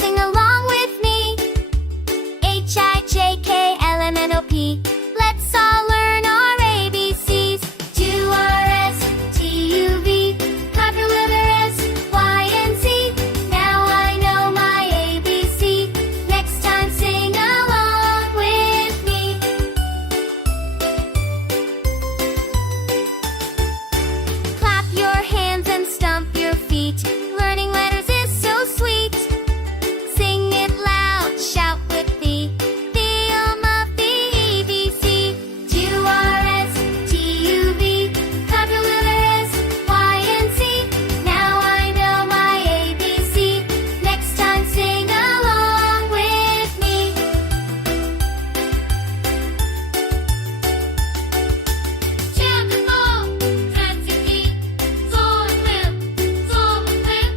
sing along with me. H-I-J-K-L-M-N-O-P. Let's all learn our ABCs. Do R S T U V. Clap your little S, Y and Z. Now I know my ABC. Next time sing along with me. Clap your hands and stomp your feet. Learning letters is so sweet. Sing it loud, shout with me. The of the ABC. Do R S T U V. Clap your little S, Y and Z. Now I know my ABC. Next time sing along with me. Jam and ball, dance and beat. Soar and flip, soar and flip.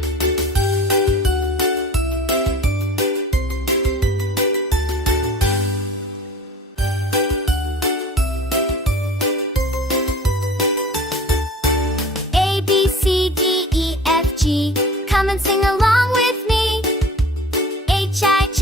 A, B, C, D, E, F, G. Come and sing along with me. H-I-J-K-L-M-N-O-P.